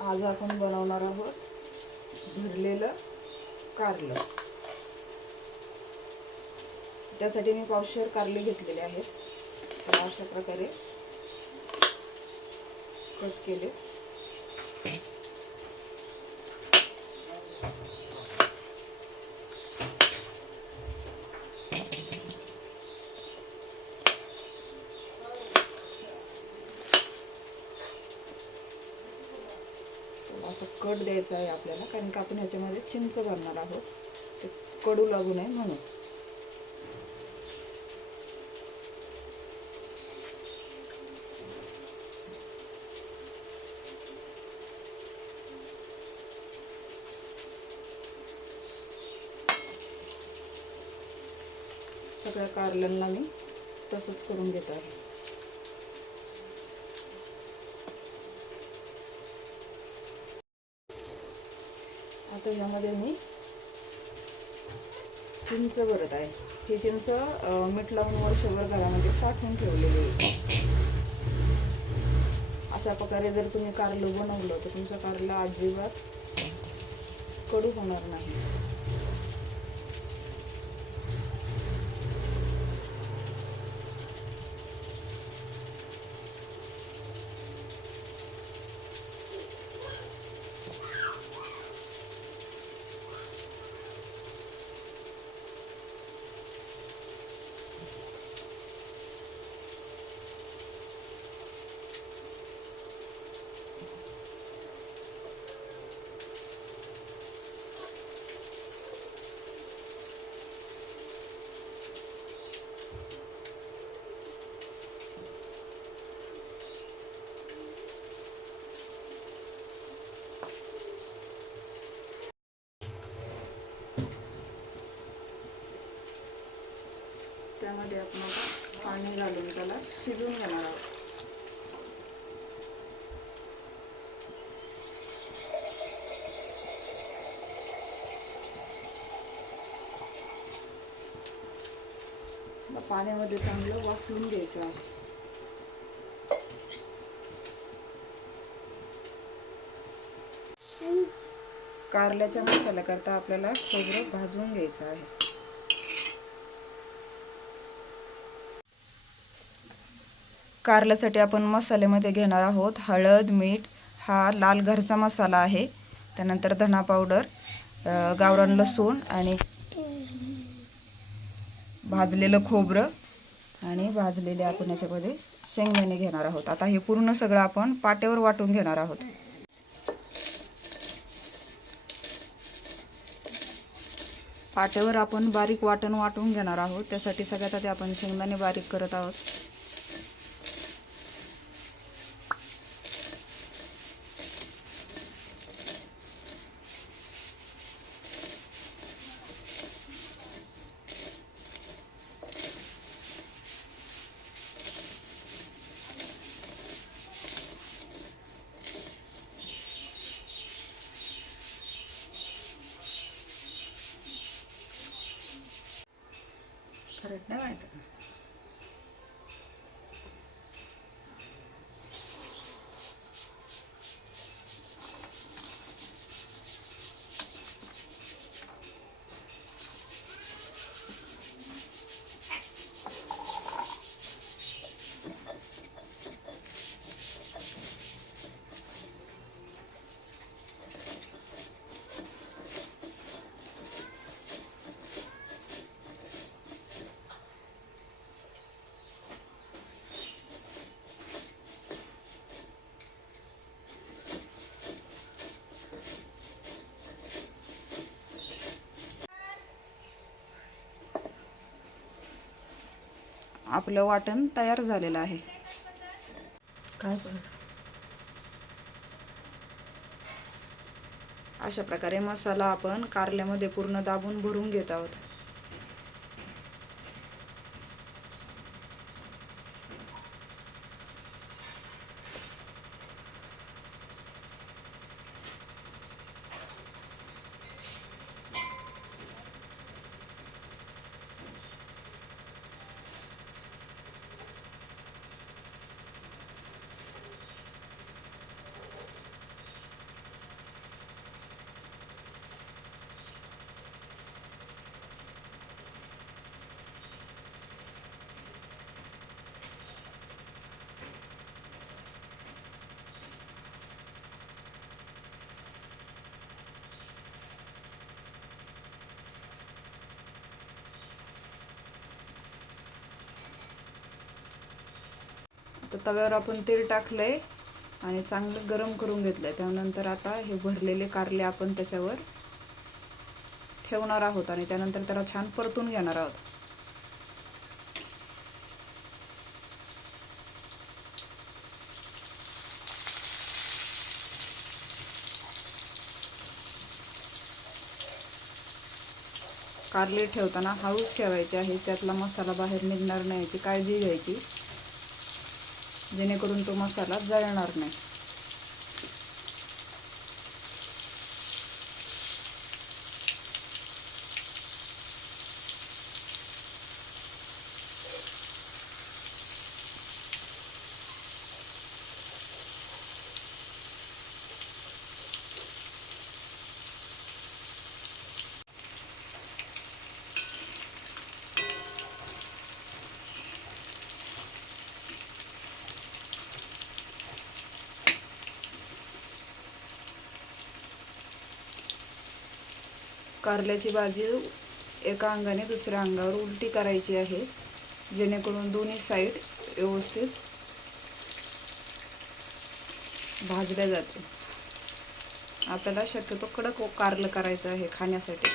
आज आपण बनवणार आहोत भरलेलं कारलं। त्यासाठी मी पावशेर कारले घेतलेले आहेत। तर अशा प्रकारे कट केले। असं कट द्यायचा आहे आपल्याला, कारण की आपण ह्याच्यामध्ये चिंच भरणार आहोत, ते कडू लागू नये म्हणून। सगळ्या कारल्यांना मी तसंच करून घेत आहे। आता यामध्ये मी चिंच भरत आहे। ही चिंच मीठ लावून वर्षभर घरामध्ये साठवून ठेवलेली आहे। अशा प्रकारे जर तुम्ही कारलं बनवलं तर तुमचं कारलं अजिबात कडू होणार नाही। त्यामध्ये आपण पाणी घालून त्याला शिजवून घेणार आहोत। पाण्यामध्ये चांगलं वाफवून घ्यायचं आहे। कारल्याच्या मसाल्याकरता आपल्याला खोबरं भाजून घ्यायचं आहे। कारल्यासाठी आपण मसाल्यामध्ये घेणार आहोत हळद, मीठ, हा लाल घरचा मसाला आहे, त्यानंतर धना पावडर, गावरान लसूण आणि भाजलेलं खोबरं आणि भाजलेले आपण याच्यामध्ये शेंगदाणे घेणार आहोत। आता हे पूर्ण सगळं आपण पाट्यावर वाटून घेणार आहोत। पाट्यावर आपण बारीक वाटून घेणार आहोत। त्यासाठी सगळ्यात आधी आपण शेंगदाणे बारीक करत आहोत। फरक नाही वाटत। आपलं वाटण तयार झालेलं आहे। काय अशा प्रकारे मसाला आपण कारल्यामध्ये पूर्ण दाबून भरून घेत आहोत। तर तव्यावर आपण तेल टाकलंय आणि चांगलं गरम करून घेतलंय. त्यानंतर आता हे भरलेले कारले आपण त्याच्यावर ठेवणार आहोत आणि त्यानंतर त्याला छान परतून घेणार आहोत. कारले ठेवताना हळूच ठेवायचे आहे, त्यातला मसाला बाहेर निघणार नाही याची काळजी घ्यायची, जेणेकरून तो मसाला जळणार नाही. कारल्याची भाजी एका अंगाने दुसऱ्या अंगावर उलटी करायची आहे, जेणेकरून दोन्ही साईड व्यवस्थित भाजल्या जाते. आपल्याला शक्यतो कडक कारलं करायचं आहे खाण्यासाठी.